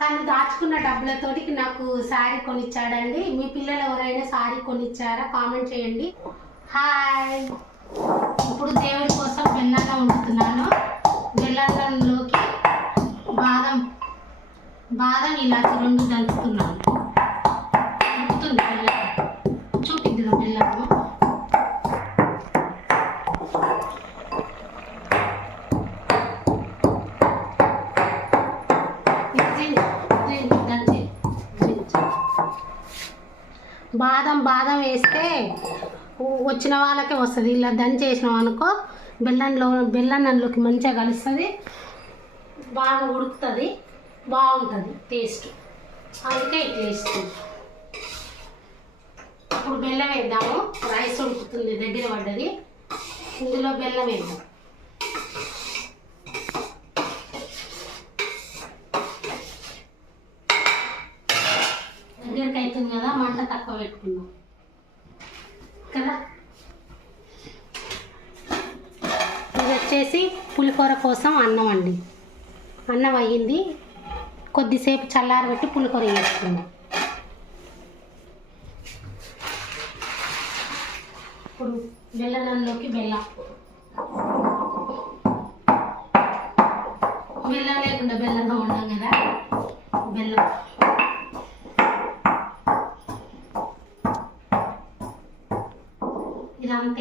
తను దాచుకున్న డబ్బులతోటి నాకు శారీ కొనిచ్చాడండి. మీ పిల్లలు ఎవరైనా శారీ కొనిచ్చారా? కామెంట్ చేయండి. హాయ్. ఇప్పుడు దేవుడి కోసం బెల్లంగా వండుతున్నాను. బెల్లంలోకి బాదం బాదం ఇలా రెండు దంచుతున్నాను. ఉడుకుతుంది బెల్లం చూపిద్దును బాదం బాదం వేస్తే వచ్చిన వాళ్ళకే వస్తుంది. ఇలా దంచి చేసినాం అనుకో బెల్లంలో బెల్లన్నంలోకి మంచిగా కలుస్తుంది. బాగా ఉడుకుతుంది. బాగుంటుంది టేస్ట్. అందుకే ఇట్లా వేస్తుంది ఇప్పుడు బెల్లం వేద్దాము. రైస్ ఉడుకుతుంది దగ్గర పడ్డది. ఇందులో బెల్లం వేద్దాం దగ్గరికి అవుతుంది కదా మంట కదా? ఇది వచ్చేసి పులిహోర కోసం అన్నం అండి. అన్నం అయ్యింది. కొద్దిసేపు చల్లారబెట్టి పులిహోర వేసుకుందాం. ఇప్పుడు బెల్లనంలోకి బెల్లం. బెల్లం లేకుండా బెల్లంగా ఉన్నాం కదా? బెల్లం.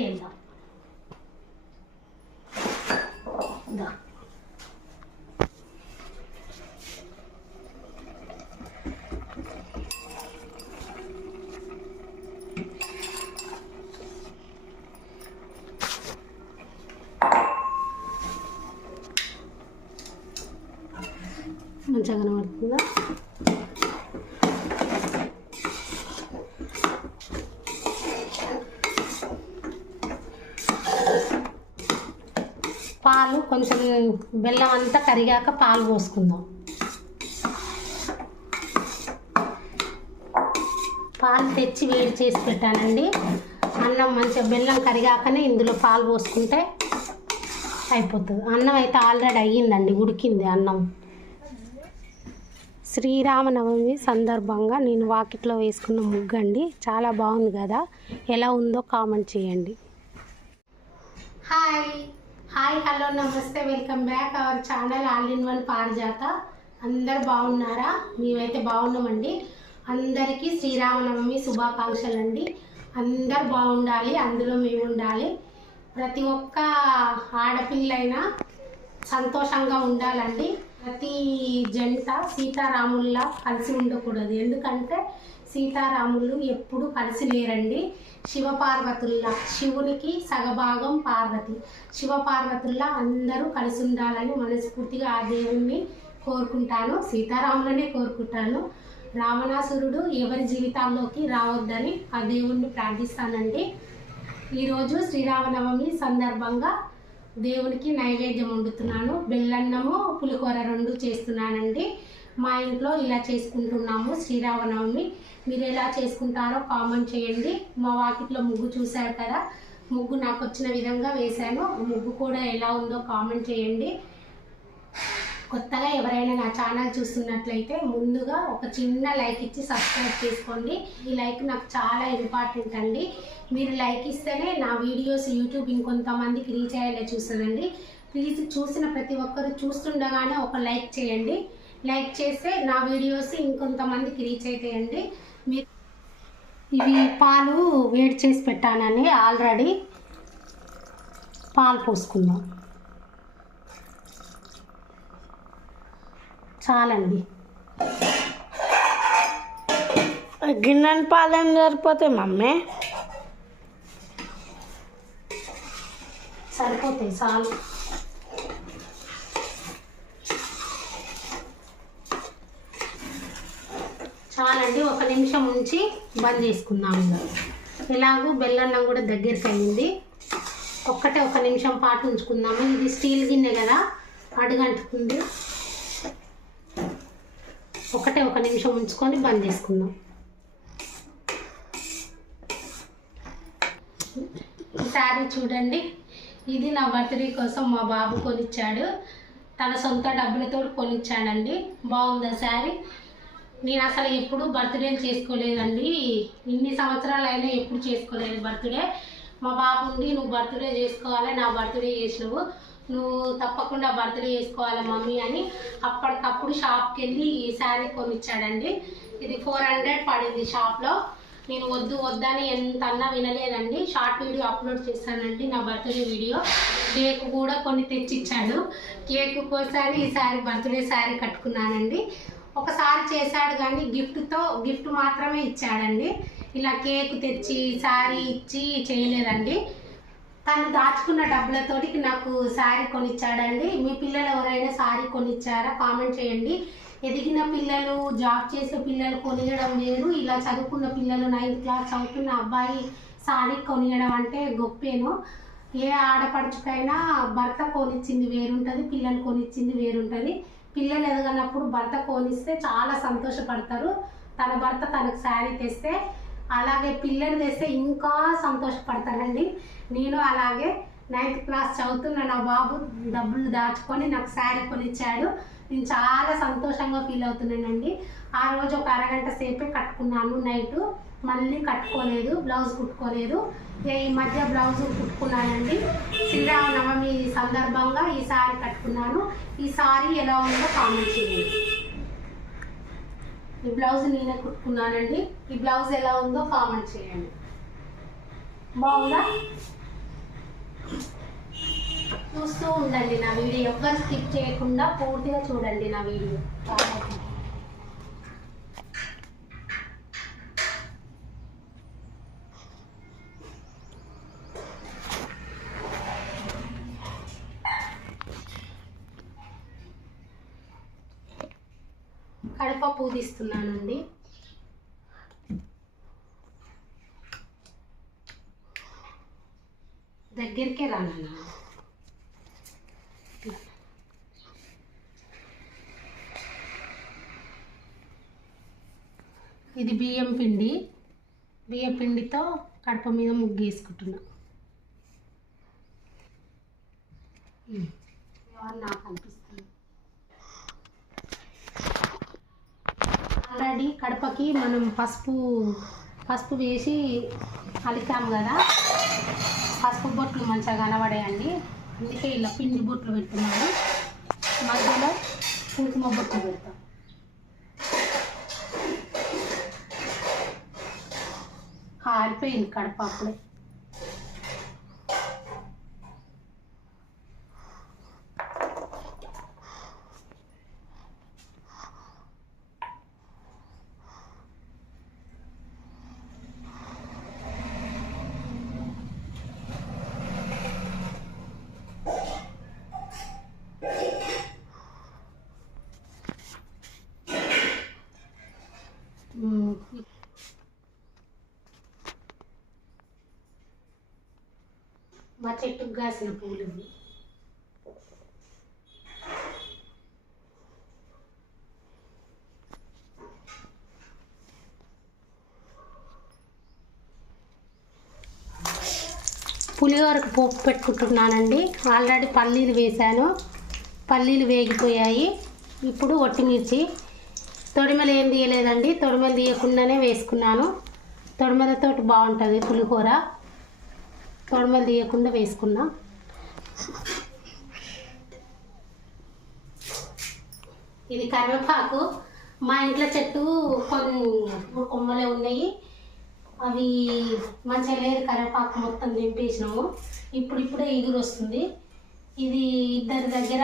ఇదంతా వేద్దాం దా. మంచిగా కనబడుతుందా పాలు కొంచెం బెల్లం అంతా కరిగాక పాలు పోసుకుందాం. పాలు తెచ్చి వేడి చేసి పెట్టానండి. అన్నం మంచిగా బెల్లం కరిగాకనే ఇందులో పాలు పోసుకుంటే అయిపోతుంది. అన్నం అయితే ఆల్రెడీ అయ్యిందండి ఉడికింది అన్నం. శ్రీరామనవమి సందర్భంగా నేను వాకిట్లో వేసుకున్న ముగ్గు అండి చాలా బాగుంది కదా. ఎలా ఉందో కామెంట్ చేయండి. హాయ్. హాయ్ హలో నమస్తే welcome back our channel all in one Parijatha. అందరు బాగున్నారా? మేమైతే బాగున్నామండి. అందరికీ శ్రీరామనవమి శుభాకాంక్షలు అండి అందరు బాగుండాలి అందులో మేము ఉండాలి ప్రతి ఒక్క ఆడపిల్లైనా సంతోషంగా ఉండాలండి. ప్రతి జంట సీతారాముల్లా కలిసి ఉండకూడదు. ఎందుకంటే సీతారాములు ఎప్పుడు కలిసి లేరండి. శివపార్వతుల్లా శివునికి సగభాగం పార్వతి. శివపార్వతుల్లా అందరూ కలిసి ఉండాలని మనస్ఫూర్తిగా ఆ దేవుణ్ణి కోరుకుంటాను సీతారాములనే కోరుకుంటాను. రావణాసురుడు ఎవరి జీవితాల్లోకి రావద్దని ఆ దేవుణ్ణి ప్రార్థిస్తానండి. ఈరోజు శ్రీరామనవమి సందర్భంగా దేవునికి నైవేద్యం వండుతున్నాను. బెల్లన్నము పులిహోర రెండు చేస్తున్నానండి. మా ఇంట్లో ఇలా చేసుకుంటున్నాము శ్రీరామనవమి. మీరు ఎలా చేసుకుంటారో కామెంట్ చేయండి. మా వాకిట్లో ముగ్గు చూశారు కదా. ముగ్గు నాకు వచ్చిన విధంగా వేశాను. ముగ్గు కూడా ఎలా ఉందో కామెంట్ చేయండి. కొత్తగా ఎవరైనా నా ఛానల్ చూస్తున్నట్లయితే ముందుగా ఒక చిన్న లైక్ ఇచ్చి సబ్స్క్రైబ్ చేసుకోండి. ఈ లైక్ నాకు చాలా ఇంపార్టెంట్ అండి. మీరు లైక్ ఇస్తేనే నా వీడియోస్ యూట్యూబ్ ఇంకొంతమందికి రీచ్ అయ్యేలా చూస్తుందండి. ప్లీజ్ చూసిన ప్రతి ఒక్కరు చూస్తుండగానే ఒక లైక్ చేయండి. లైక్ చేస్తే నా వీడియోస్ ఇంకొంతమందికి రీచ్ అవుతాయండి మీరు ఇవి పాలు వేడి చేసి పెట్టానని ఆల్రెడీ పాలు పోసుకుందాం చాలండి. గిన్నెని పాలెం సరిపోతాయి మమ్మీ? సరిపోతాయి చాలు చాలండి ఒక నిమిషం ఉంచి బంద్ చేసుకుందాం ఇలాగూ ఎలాగో బెల్లన్నం కూడా దగ్గరికి అయింది. ఒక్కటే ఒక నిమిషం పాటు ఉంచుకుందాము. ఇది స్టీల్ గిన్నె కదా అడుగంటుకుంది. ఒకటే ఒక నిమిషం ఉంచుకొని బంద్ చేసుకుందాం. శారీ చూడండి ఇది నా బర్త్డే కోసం మా బాబు కొనిచ్చాడు. తన సొంత డబ్బులతో కొనిచ్చాడండి. బాగుందా శారీ? నేను అసలు ఎప్పుడు బర్త్డే చేసుకోలేదండి. ఇన్ని సంవత్సరాలు అయినా ఎప్పుడు చేసుకోలేదు బర్త్డే మా బాబు ఉండి నువ్వు బర్త్డే చేసుకోవాలి? నా బర్త్డే చేసినావు. నువ్వు తప్పకుండా బర్త్డే చేసుకోవాలి మమ్మీ? అని అప్పటికప్పుడు షాప్కి వెళ్ళి ఈ శారీ కొనిచ్చాడండి. ఇది ఫోర్ హండ్రెడ్ పడింది షాప్లో. నేను వద్దు వద్దని ఎంత అన్నా వినలేదండి. షార్ట్ వీడియో అప్లోడ్ చేశానండి నా బర్త్డే వీడియో. కేక్ కూడా కొన్ని తెచ్చిచ్చాడు. కేక్ కోసారి ఈ శారీ బర్త్డే శారీ కట్టుకున్నానండి. ఒకసారి చేశాడు కానీ గిఫ్ట్తో గిఫ్ట్ మాత్రమే ఇచ్చాడండి. ఇలా కేక్ తెచ్చి శారీ ఇచ్చి చేయలేదండి. తను దాచుకున్న డబ్బులతోటి నాకు శారీ కొనిచ్చాడండి. మీ పిల్లలు ఎవరైనా శారీ కొనిచ్చారా? కామెంట్ చేయండి. ఎదిగిన పిల్లలు జాబ్ చేసే పిల్లలు కొనియడం వేరు. ఇలా చదువుకున్న పిల్లలు నైన్త్ క్లాస్ చదువుతున్న అబ్బాయి శారీ కొనియడం అంటే గొప్పేను. ఏ ఆడపడుచుకైనా భర్త కొనిచ్చింది వేరుంటుంది పిల్లలు కొనిచ్చింది వేరుంటుంది. పిల్లలు ఎదగనప్పుడు భర్త కొనిస్తే చాలా సంతోషపడతారు. తన భర్త తనకు శారీ తెస్తే అలాగే పిల్లలు తెస్తే ఇంకా సంతోషపడతారండి. నేను అలాగే నైన్త్ క్లాస్ చదువుతున్న నా బాబు డబ్బులు దాచుకొని నాకు శారీ కొనిచ్చాడు. నేను చాలా సంతోషంగా ఫీల్ అవుతున్నానండి. ఆ రోజు ఒక అరగంట సేపే కట్టుకున్నాను. నైట్ మళ్ళీ కట్టుకోలేదు బ్లౌజ్ కుట్టుకోలేదు. ఈ మధ్య బ్లౌజ్ కుట్టుకున్నానండి. శ్రీరామనవమి సందర్భంగా ఈ సారీ కట్టుకున్నాను. ఈ సారీ ఎలా ఉందో కామెంట్ చేయండి. ఈ బ్లౌజ్ నేనే కుట్టుకున్నానండి. ఈ బ్లౌజ్ ఎలా ఉందో కామెంట్ చేయండి. బాగుందా? చూస్తూ ఉండండి నా వీడియో. ఎవ్వరు స్కిప్ చేయకుండా పూర్తిగా చూడండి నా వీడియో. కడపప్పు తీస్తున్నానండి కడప పూదిస్తున్నానండి. దగ్గరికే రానన్నా. ఇది బియ్యం పిండి. బియ్యం పిండితో కడప మీద ముగ్గు వేసుకుంటున్నా. నాకు అనిపిస్తుంది ఆల్రెడీ కడపకి మనం పసుపు పసుపు వేసి అలికాము కదా. పసుపు బొట్లు మంచిగా కనబడేయండి. అందుకే ఇలా పిండి బొట్లు పెట్టున్నాను. మధ్యలో కుంకుమ బొట్లు పెడతాం. కాలిపోయింది కడప అప్పుడే. మా చెట్టుకు కాసిన పూలు ఇవి పులిహోరకు పోపు పెట్టుకుంటున్నానండి. ఆల్రెడీ పల్లీలు వేశాను. పల్లీలు వేగిపోయాయి. ఇప్పుడు ఒట్టిమిర్చి. తొడిమలు ఏం తీయలేదండి. తొడిమలు తీయకుండానే వేసుకున్నాను. తొడిమలతోటి బాగుంటుంది పులిహోర. తొడిమలు తీయకుండా వేసుకున్నా. ఇది కరివేపాకు. మా ఇంట్లో చెట్టు కొన్ని కొమ్మలే ఉన్నాయి. అవి మంచిగా లేదు కరివేపాకు మొత్తం దింపేసినాము. ఇప్పుడు ఇప్పుడే ఎగురు వస్తుంది. ఇది ఇద్దరి దగ్గర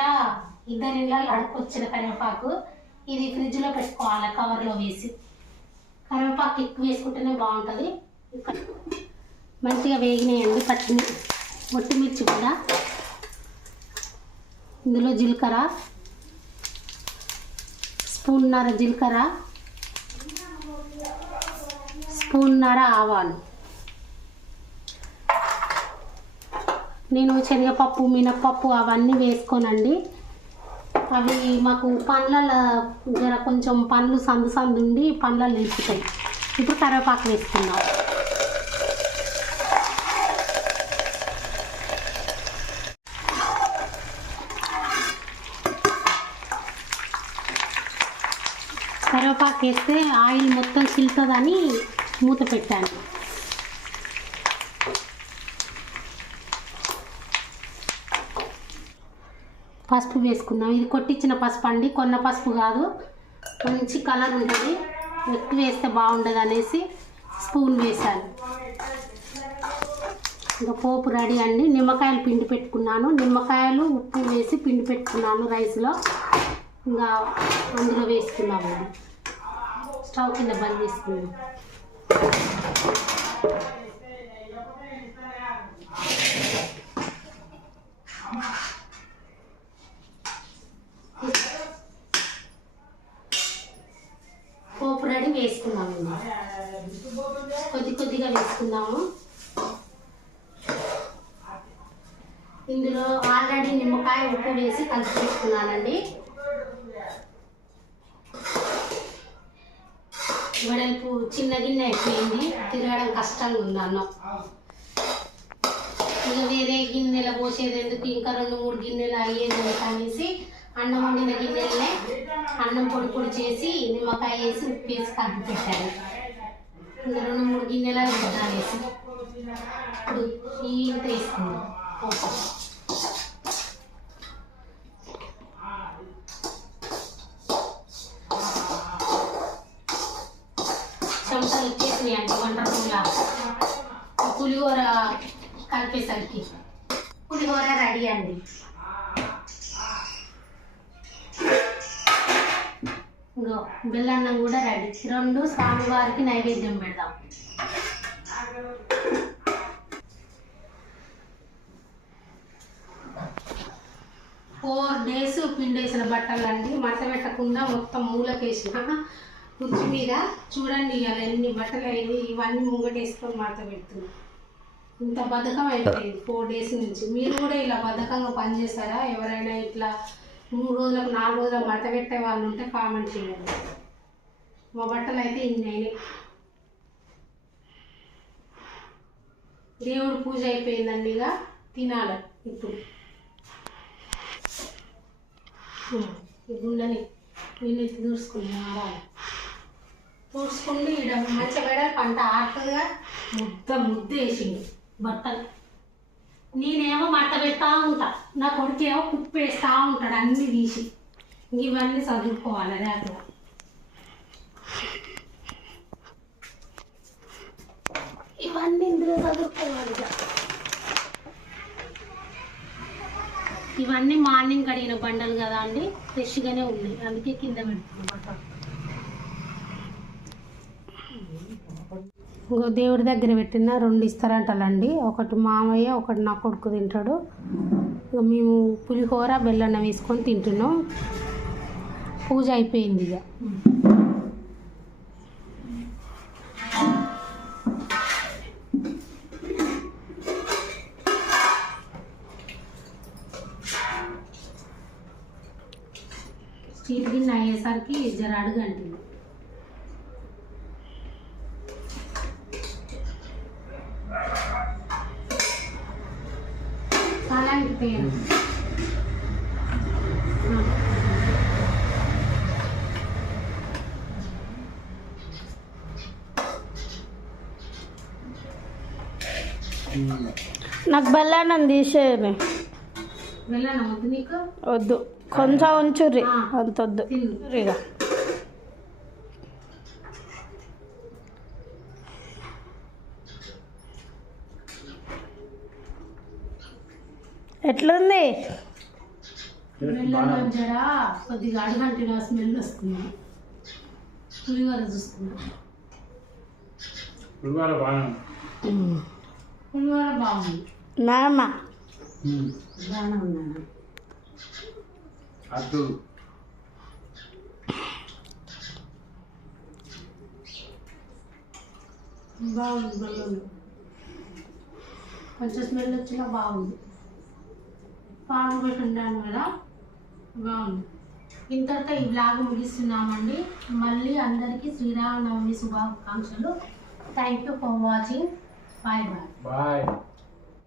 ఇద్దరి ఇళ్ళ అడుకొచ్చిన కరివేపాకు. ఇది ఫ్రిడ్జ్లో పెట్టుకోవాలి కవర్లో వేసి. కరివేపాకు ఎక్కువ వేసుకుంటేనే బాగుంటుంది. ఇక్కడ మంచిగా వేగినాయండి పచ్చి ఒట్టిమిర్చి కూడా. ఇందులో జీలకర్ర స్పూన్నర జీలకర్ర స్పూన్నర ఆవాలు. నేను శనగపప్పు మినప్పప్పు అవన్నీ వేసుకోనండి. అవి మాకు పండ్ల జర కొంచెం పండ్లు సందు సందు ఉండి పండ్లలో నిలుపుతాయి ఇప్పుడు కరివేపాకు వేసుకుందాం. కరివేపాకు వేస్తే ఆయిల్ మొత్తం చిలుతుందని మూత పెట్టాను. పసుపు వేసుకుందాం ఇది కొట్టించిన పసుపు అండి. కొన్న పసుపు కాదు. మంచి కలర్ ఉంటుంది. ఎక్కువ వేస్తే బాగుండదు అనేసి స్పూన్ వేశాను. ఇంకా పోపు రెడీ అండి. నిమ్మకాయలు పిండి పెట్టుకున్నాను. నిమ్మకాయలు ఉప్పు వేసి పిండి పెట్టుకున్నాను రైస్లో. ఇంకా అందులో వేసుకున్నాము స్టవ్ కింద బంద్ చేసుకున్నాం పోపు రెడీ వేసుకున్నాము కొద్ది కొద్దిగా వేసుకుందాము. ఇందులో ఆల్రెడీ నిమ్మకాయ ఉప్పు వేసి కలిపి పెట్టుకున్నానండి. వెడల్పు చిన్న గిన్నె అయిపోయింది. తిరగడం కష్టంగా ఉంది అన్నం ఇక వేరే గిన్నెల పోసేది ఎందుకు ఇంకా రెండు మూడు గిన్నెలు అయ్యేది ఎందుకు అనేసి అన్నం వండిన గిన్నెలనే అన్నం పొడి పొడి చేసి నిమ్మకాయ వేసి ఉప్పు వేసి కలిపి పెట్టాను ఇంకా రెండు మూడు గిన్నెల అనేసి. ఇప్పుడు ఈ ఇంత పులిహోర కలిపేసరికి. పులిహోర రెడీ అండి. ఇంకో బెల్లన్నం కూడా రెడీ. రెండు స్వామివారికి నైవేద్యం పెడదాం. ఫోర్ డేస్ పిండేసిన బట్టలు అండి. మడత పెట్టకుండా మొత్తం మూలకేసిన కుర్చీ మీద చూడండి ఇవాళ ఎన్ని బట్టలు అయ్యి ఇవన్నీ ముంగటేసుకొని మడత పెడుతున్నాం. ఇంత బద్ధకం అయిపోయింది ఫోర్ డేస్ నుంచి. మీరు కూడా ఇలా బద్ధకంగా పనిచేస్తారా ఎవరైనా ఇట్లా మూడు రోజులకు నాలుగు రోజులకు మడత పెట్టే వాళ్ళు ఉంటే కామెంట్ చేయండి. మా బట్టలు అయితే ఇన్ని అయినాయి. దేవుడు పూజ అయిపోయిందండి ఇక. తినాలి ఇప్పుడు. ఇప్పుడు నిన్ను దూసుకుని నేను దూసుకున్నా ఇక్కడ మంచిగా పెడ పంట ఆడుతుందిగా. ముద్ద ముద్ద వేసింది బట్టలు నేనేమో మట్ట పెడతా ఉంటా నా కొడుకేమో కుప్పు వేస్తూ ఉంటాడు అన్నీ తీసి. ఇవన్నీ చదువుకోవాలి రేపు. ఇవన్నీ ఇందులో చదువుకోవాలి. ఇవన్నీ మార్నింగ్ కడిగిన బండలు కదా అండి ఫ్రెష్గానే ఉన్నాయి అందుకే కింద పెడుతున్నాం. బట్టలు ఇంకో దేవుడి దగ్గర పెట్టిన రెండు ఇస్తారంటాలండి. ఒకటి మామయ్య ఒకటి నా కొడుకు తింటాడు. మేము పులిహోర బెల్లన్న వేసుకొని తింటున్నాం. పూజ అయిపోయింది ఇక. స్టీల్ గిన్నె అయ్యేసరికి జర అడుగండి బెల్లాన్నం తీసేయని వద్దు కొంచెం ఉంచుర్రి. అంత వద్దు. ఇక ఎట్లుంది? కొద్దిగా అడుగంటిన స్మెల్ వస్తుంది. పులిహోర చూస్తున్నా. పులిహోర బాగా పులిహోర బాగుంది. ఉన్నాను. అద్దు. బాగుంది బాగుంది. కొంచెం స్మెల్ వచ్చినా బాగుంది. పాలు పెట్టి ఉండాను కదా బాగుంది. ఇంతటితో ఈ బ్లాగ్ ముగిస్తున్నామండి. మళ్ళీ అందరికీ శ్రీరామనవమి శుభాకాంక్షలు. Thank you for watching bye bye bye